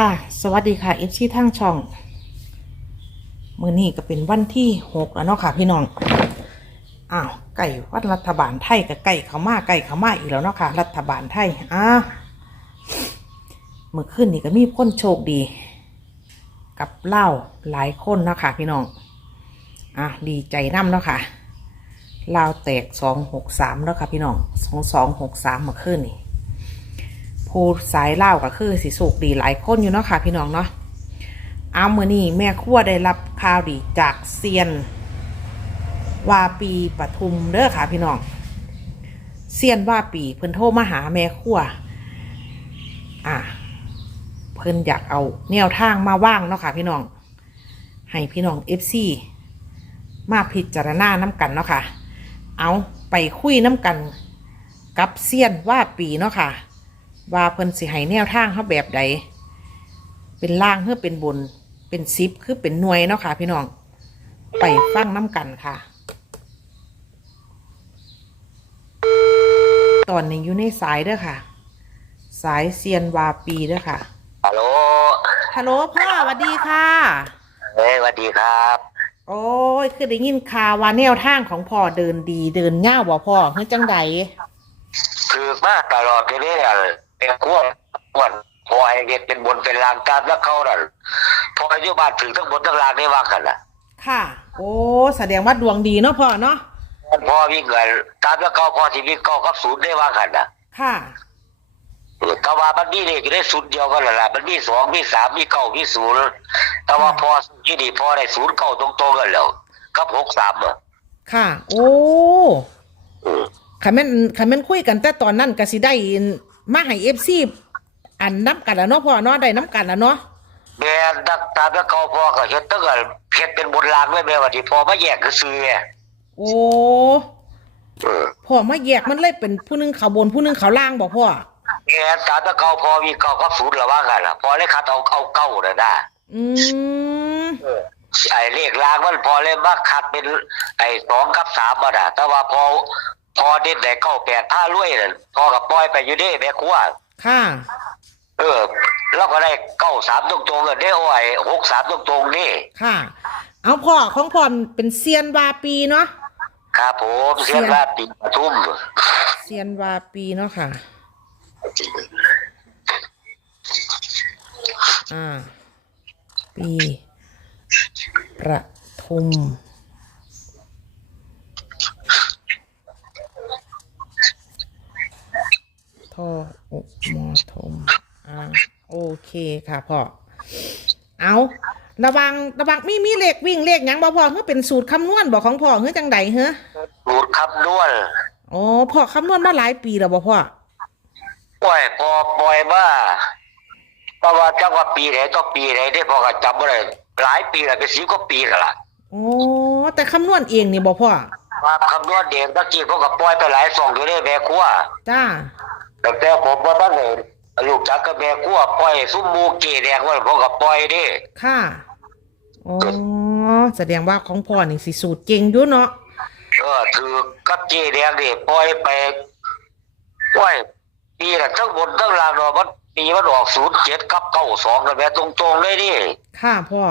ค่ะ สวัสดีค่ะเอฟซีทั้งช่อง มือนี้ก็เป็นวันที่หกแล้วเนาะค่ะ พี่น้อง อ้าวไก่วัดรัฐบาลไทยกับไก่เขามาไก่เขามาอีกแล้วเนาะค่ะ รัฐบาลไทยอ้าวเมื่อคืนนี่ก็มีคนโชคดี กับเหล้าหลายคนเนาะค่ะ พี่น้องอะดีใจน้ำเนาะค่ะลาวแตกสองหกสามแล้วค่ะ พี่น้องสองสองหกสามเมื่อคืนนี่ ผู้สายเล่าก็คือสิสุกดีหลายคนอยู่เนาะค่ะพี่น้องเนาะเอาเมือนี่แม่ครัวได้รับข่าวดีจากเซียน วาปีปทุมเด้อค่ะพี่น้องเซียนว่าปีเพิ่นโทรมาหาแม่ครัวอะเพิ่นอยากเอาแนวทางมาว่างเนาะค่ะพี่น้อง ให้พี่น้องเอฟซีมาพิจารณาน้ำกันเนาะค่ะ เอาไปคุยน้ำกันกับเซียนว่าปีเนาะค่ะ ว่าเพิ่นสิให้แนวทางเขาแบบใด เป็นล่างเพื่อเป็นบน เป็นซิปคือเป็นหน่วยเนาะค่ะ พี่น้อง ไปฟังน้ำกันค่ะ ตอนนี้อยู่ในสายเด้อค่ะ สายเซียนวาปีเด้อค่ะ ฮัลโหล ฮัลโหลพ่อสวัสดีค่ะ เฮ้ยสวัสดีครับ โอ้ย คือได้ยินข่าวว่าแนวทางของพ่อเดินดีเดินเง่าวบ่พ่อเฮ้ยจังใดคือมาตลอดที่นี่อะเป็นขั้ววันพอให้เด็กเป็นบนเป็นลางตามแล้วเขาน่ะพออายุบานถึงทั้งบนทั้งลางได้ว่ากันน่ะ ค่ะ โอ้แสดงว่าดวงดีเนาะพ่อเนาะพอวิ่งเงินตามแล้วเขาพอที่วิ่งเก้ากับศูนย์ได้ว่ากันน่ะ ค่ะเออแต่ว่ามันมีเลขอยู่ได้ศูนย์เดียวกันแหละล่ะมันมีสองมีสามมีเก้ามีศูนย์แต่ว่าพอที่นี่พอได้ศูนย์เก้าตรงๆกันแล้วกับหกสามอะค่ะ โอ้เออขันแม่นขันแม่นคุยกันแต่ตอนนั้นก็สิได้ มาให้เอฟซีอันน้ำกันแล้วเนาะพ่อเนาะได้น้ำกันแล้วเนาะแม่ดักตามแล้วเขาพอก็เฮ็ดตั้งแต่เฮ็ดเป็นบนรางไว้แม่ว่าที่พอมาแยกก็ซื้อไงโอ้เออพ่อมาแยกมันเลยเป็นผู้หนึงเขาบนผู้หนึงเขาล่างบอกพ่อแม่ตามแล้วเขาพอมีเก้ากับศูนย์ละว่ากันล่ะพอเลยคัดเอาเอาเก้าน่ะนะอืมไอ้เลขรางมันพอเลยมาคัดเป็น ไอ้สองกับสามมาน่ะแต่ว่าพอ พอเด็ดได้เก้าแปดผ้ารวยน่ะพอกับปล่อยไปอยู่เด้แม่ครัวค่ะ เออแล้วก็ได้เก้าสามตรงๆกันได้โอ้ยหกสามตรงๆนี่ค่ะ เอาพ่อของพ่อเป็นเซียนวาปีเนาะครับผมเสียนว่าติปทุมเซียนวาปีเนาะค่ะ อ่า ปีประทุม ทออุมอทมอ่าโอเคค่ะพ่อเอาระวังระวังมีมีเลขวิ่งเลขหยังบ่พ่อเพื่อเป็นสูตรคำนวณบอกของพ่อเฮ้ยจังใดเฮ้สูตรคำนวณอ๋อพ่อคำนวณมาหลายปีแล้วบ่พ่อปล่อยพอปล่อยมาเพราะว่าจังว่าปีไหนต่อปีไหนได้พอก็จำไม่ได้หลายปีแล้วเป็นสิบกว่าปีแล้วล่ะโอ้แต่คำนวณเองนี่บ่พ่อมาคำนวณเด็กตะกี้พวกก็ปล่อยไปหลายสองอยู่ได้แม่ครัวจ้า แต่แต่ผมว่าตั้งแต่ลูกจักกับแม่ครัวปล่อยซุ้มหมูเกแดงว่าพวกก็ปล่อยเดิค่ะอ๋อแสดงว่าของพ่อนี่สิสูตรเก่งอยู่เนาะเออถือกับเกแดงดิปล่อยไปปล่อยปีละทั้งบนทั้งล่างเนาะมันปีมันออกศูนย์เจ็ดกับเก้าสองกันแม่ตรงๆเลยดิค่ะพ่อ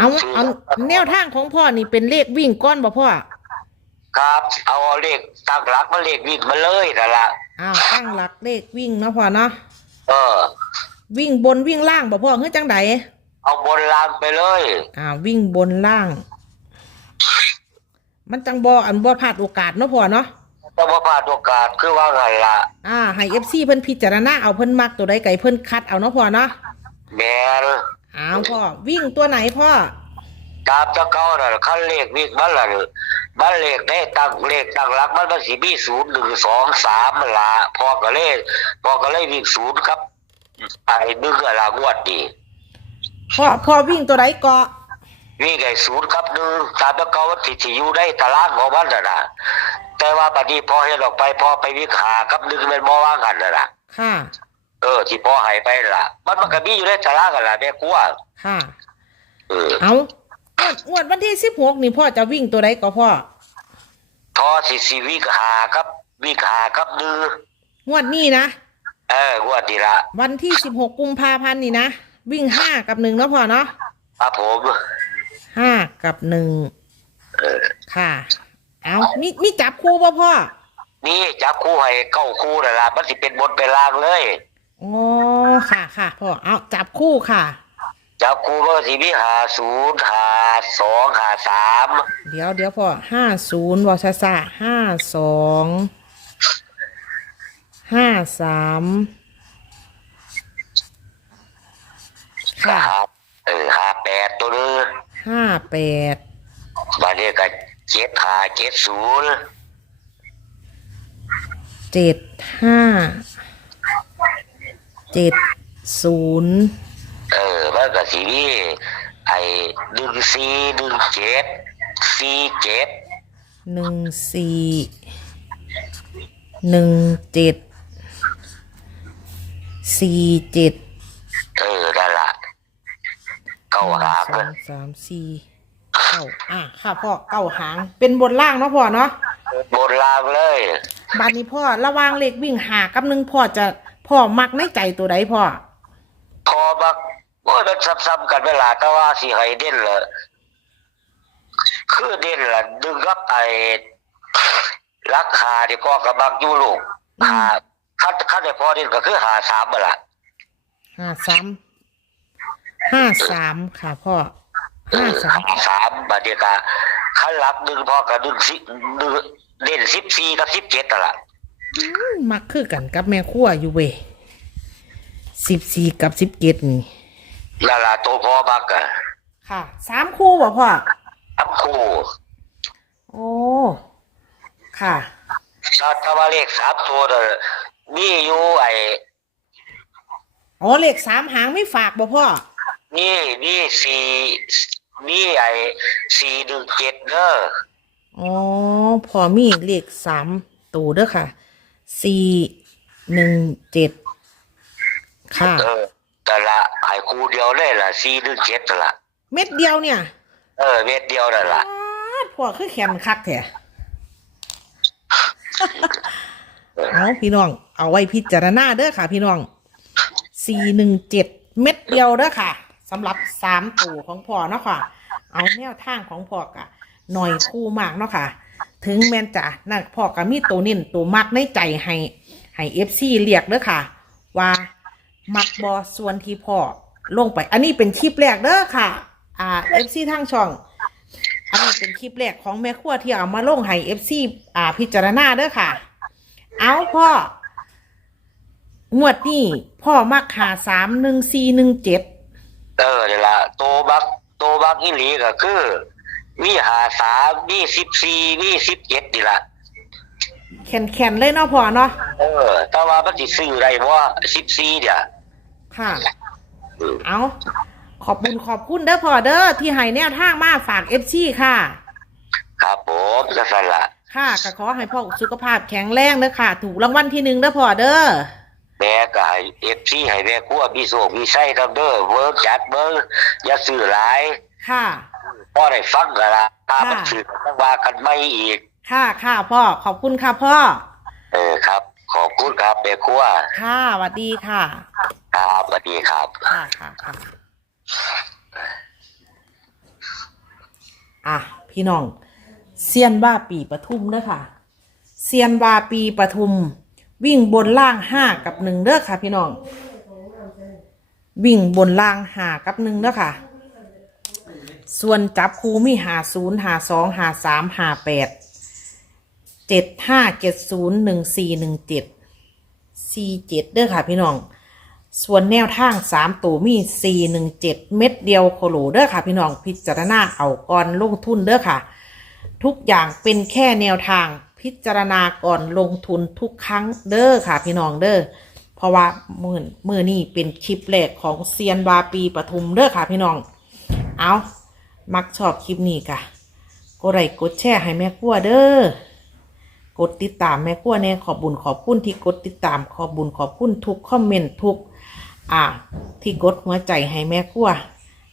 เอาเอาแนวทางของพ่อนี่เป็นเลขวิ่งก้อนบ่พ่อครับ เอาเลขตั้งหลักมาเลขวิ่งมาเลยนั่นล่ะ อ้าวตั้งหลักเลขวิ่งเนาะพ่อเนาะเออ วิ่งบนวิ่งล่างบ่พ่อเฮ้ยจังใดเอาบนลางไปเลยอ่าวิ่งบนล่าง มันจังบ่อันบ่พลาดโอกาสเนาะพ่อเนาะต้องมาพลาดโอกาสคือว่าไงล่ะ อ่าให้ FC เพิ่นพิจารณาเอาเพิ่นมักตัวใดไก่เพิ่นคัดเอาเนาะพ่อเนาะแมนอ้าวพ่อวิ่งตัวไหนพ่อตามตะเก้าน่ะขั้นเลขวิ่งมันล่ะ มันเลขได้ตั้งเลขตั้งหลักมันมันสิมีศูนย์หนึ่งสองสามมันละพอก็เลยพอก็เลยวิ่งศูนย์ครับไอ้นึกอะไรงวดดีพ่อพ่อวิ่งตัวไหนเกาะวิ่งไอ้ศูนย์ครับหนึ่งตามตะเก้ามันสิสิอยู่ได้ตารางของมันน่ะนะแต่ว่าปัจนี้พอเห็นออกไปพอไปวิ่งหากับหนึ่งเป็นมอว่างกันน่ะนะค่ะเออ ที่พอหายไปนั่นล่ะ มันมันก็มีอยู่ในตารางกันล่ะแม่กลัวค่ะเออเอา งวดงวดวันที่สิบหกนี่พ่อจะวิ่งตัวไหนก็พ่อพอสิสิวิ่งหาครับ วิ่งหาครับหนึ่งงวดนี้นะเอองวดนี้ละวันที่สิบหกกุมภาพันธ์นี่นะวิ่งห้ากับหนึ่งแล้วพอเนาะครับผมห้ากับหนึ่งเออค่ะเอามีมีจับคู่ป่ะพ่อนี่จับคู่ให้เก้าคู่นั่นล่ะมันสิเป็นบนเป็นล่างเลยอ๋อค่ะค่ะพ่อเอาจับคู่ค่ะ จับคู่มันก็สิมีหาศูนย์หาสองหาสามเดี๋ยวเดี๋ยวพ่อห้าศูนย์วอชซาห้าสองห้าสามค่ะหาเออหาแปดตัวนึงห้าแปดมาเนี่ยก็เจ็ดหาเจ็ดศูนย์เจ็ดห้าเจ็ดศูนย์ เออมันก็สิมีไอ้หนึ่งสี่หนึ่งเจ็ดสี่เจ็ดหนึ่งสี่หนึ่งเจ็ดสี่เจ็ดเออนั่นล่ะเก้าหาสก็องสามสี่เก้าอะค่ะพ่อเก้าหาง เป็นบนล่างเนาะพ่อเนาะบนล่างเลยบานนี้พ่อระหวางเลขวิ่งหากับหนึ่งพ่อจะพ่อมักในใจตัวใดพ่อพอบักโอ้ ยมันซ้ำๆกันเวลาแต่ว่าสิให้เด่นละคือเด่นละดึงกับไอ้รักหาที่พ่อกับบักอยู่ลูกหาคัดคัดให้พ่อเด่นก็คือหาสามมาละห้าสามห้าสามค่ะพ่อเอห้าอสามหาสามบาดเดียวกะคันรับดึงพ่อกับดึงสิดึงเด่นสิบสี่กับสิบเจ็ดนั่นละอืมมักคือกันกับแม่ขั้วอยู่เว้ยสิบสี่กับสิบเจ็ดนี่ นั่นละตัวพ่อบักอะค่ะสามคู่บ่พ่อทั้งคู่โอ้ค่ะ ถ้าถ้าว่าเลขสามตัวน่ะมีอยู่ไอ้อ๋อเลขสามหางไม่ฝากบ่พ่อนี่นี่สี่นี่ไอ้สี่หนึ่งเจ็ดเด้ออ๋อพอมีเลขสามตัวเด้อค่ะสี่หนึ่งเจ็ดค่ะ เออ แต่ละไอ้คู่เดียวเลยล่ะสี่หนึ่งเจ็ดนั่นละเม็ดเดียวเนี่ยเออ เม็ดเดียวนั่นละป๊าดพ่อคือแขนคักแท้ เอาพี่น้อง เอาไว้พิจารณาเด้อค่ะ พี่น้องสี่หนึ่งเจ็ดเม็ดเดียวเด้อค่ะสำหรับสามตัวของพ่อเนาะค่ะ เอาแนวทางของพ่อกะหน่อยคู่มากเนาะค่ะ ถึงแม่นจะนั่นพ่อกะมีตัวนิ่นตัวมักในใจให้ให้เอฟซีเรียกเด้อค่ะ ว่า มักบอส่วนที่พ่อลงไป อันนี้เป็นคลิปแรกเด้อค่ะ อ่าเอฟซีทางช่อง อันนี้เป็นคลิปแรกของแม่ครัวที่เอามาลงให้เอฟซีอ่า พิจารณาเด้อค่ะ เอาพ่องวดนี้พ่อมักหาสามหนึ่งสี่หนึ่งเจ็ดเออนี่ละโตบักโตบักอีหลีก็คือมีหาสามมีสิบสี่มีสิบเจ็ดนี่ละแข็งแข็งเลยเนาะพ่อเนาะเออแต่ว่ามันสิซื้อได้เพราะว่าสิบสี่เนี่ย ค่ะเออเอาขอบบุญขอบคุณเด้อพ่อเด้อที่ให้แนวทางมาฝากเอฟซีค่ะ ครับผมจะสั่นละค่ะก็ขอให้พ่อสุขภาพแข็งแรงเด้อค่ะ ถูกรางวัลที่หนึ่งเด้อพ่อเด้อแม่ก็ให้เอฟซีให้แม่ครัวมีโศกมีไส้ทำเด้อเวิร์กจัดเบิร์อย่าซื้อหลาย ค่ะพ่อได้ฟังกันละถ้าค่ะมันซื้อต้องว่ากันไม่อีก ค่ะค่ะพ่อขอบคุณค่ะพ่อ เออครับ ขอบคุณครับแม่ครัวค่ะสวัสดีค่ะ ครับสวัสดีครับ ค่ะค่ะค่ะอะ พี่น้องเซียนว่าปีปทุมเด้อค่ะเซียนว่าปีปทุม วิ่งบนล่างห้ากับหนึ่งเด้อค่ะ พี่น้อง วิ่งบนล่างห้ากับหนึ่งเด้อค่ะ ส่วนจับคูมีหาศูนย์หาสองหาสามหาแปดเจ็ดห้าเจ็ดศูนย์หนึ่งสี่หนึ่งเจ็ดสี่เจ็ดเด้อค่ะ พี่น้อง ส่วนแนวทางสามตัวมีสี่หนึ่งเจ็ดเม็ดเดียวโคโลเด้อค่ะ พี่น้องพิจารณาเอาก่อนลงทุนเด้อค่ะ ทุกอย่างเป็นแค่แนวทางพิจารณาก่อนลงทุนทุกครั้งเด้อค่ะ พี่น้องเด้อเพราะว่ามือมือนี่เป็นคลิปแรกของเซียนวาปีปทุมเด้อค่ะ พี่น้อง เอามักชอบคลิปนี้ค่ะกดไลค์กดแชร์ให้แม่กัวเด้อกดติดตามแม่กัวแน่ขอบบุญขอบคุณที่กดติดตามขอบบุญขอบคุณทุกคอมเมนต์ทุก อ่า ที่กดหัวใจให้แม่กั้ว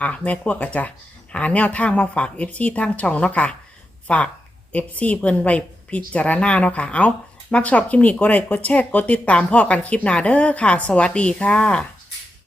อ่าแม่กั้วก็จะหาแนวทางมาฝาก FC ทางช่องเนาะค่ะ ฝาก FC เพิ่นไว้พิจารณาเนาะค่ะ เอามักชอบคลิปนี้ก็เลยกดแชร์กดติดตามพ่อกันคลิปหน้าเด้อค่ะ สวัสดีค่ะ